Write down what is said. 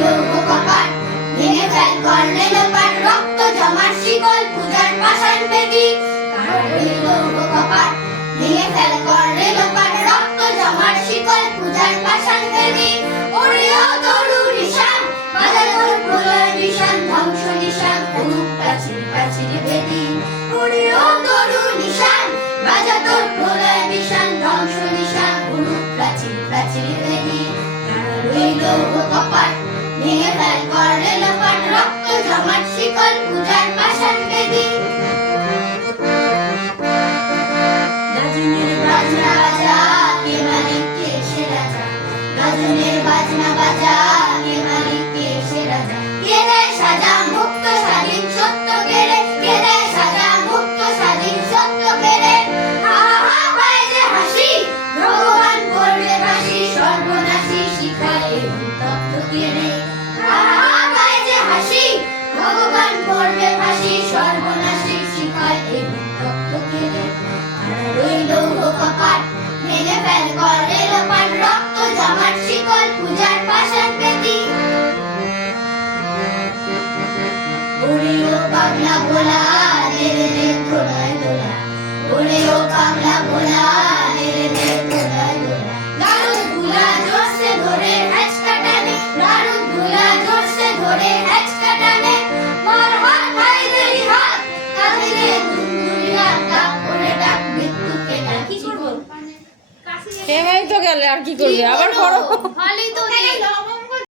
লৌহ কপাট ভেঙে ফেল কর্ণে লোপাট রক্ত জমার শিকল পূজার পাষাণ বেদী কারোই লৌহ কপাট ভেঙে ফেল কর্ণে লোপাট রক্ত জমার শিকল পূজার পাষাণ বেদী ওরে ও তরু নিশান বাজা তোর প্রলয় নিশান ধ্বংস নিশান করুক প্রাচীর প্রাচীর বেদী ওরে ও তরু নিশান বাজা তোর প্রলয় নিশান ধ্বংস নিশান করুক প্রাচীর প্রাচীর বেদী কারোই লৌহ কপাট ভেঙে ফেল কর্ণে লোপাট রক্ত জমাট শিকল পূজার পাষাণ বেদী গাজনের বাজনা বাজা কে মালিক কে সে রাজা গাজনের বাজনা বাজা কে মালিক কে সে রাজা কে দেয় সাজা মুক্ত স্বাধীন সত্য কেড়ে কে দেয় সাজা মুক্ত স্বাধীন সত্য কেড়ে হা হা পায় যে হাসি ভগবান করবে ফাঁসি সর্বনাশী শিখায় এই তত্ত্ব কেড়ে হা হা পায় যে হাসি ভগবান করবে ফাঁসি সর্বনাশী শিখায় এই তত্ত্ব কেড়ে কারোই লৌহ কপাট ভেঙে ফেল কর্ণে লোপাট রক্ত জমাট শিকল পূজার পাষাণ বেদী ওরে ও পাগলা ভোলা রে রে রে দোলায় দোলা ওরে ও পাগলা ভোলা রে রে রে দোলায় দোলা দারুদ গুলা জোরসে ধরে হ্যাচকা টানে দারুদ গুলা জোরসে ধরে হ্যাচকা টানে মার হাত ভাই দেরি হাত কাঁদিলে দুন্দুরিয়া ডাক করে ডাক মৃত্যুকে ডাকি জীবন হেমাই তো গেলে আর কি করবে আবার করো ভালোই তো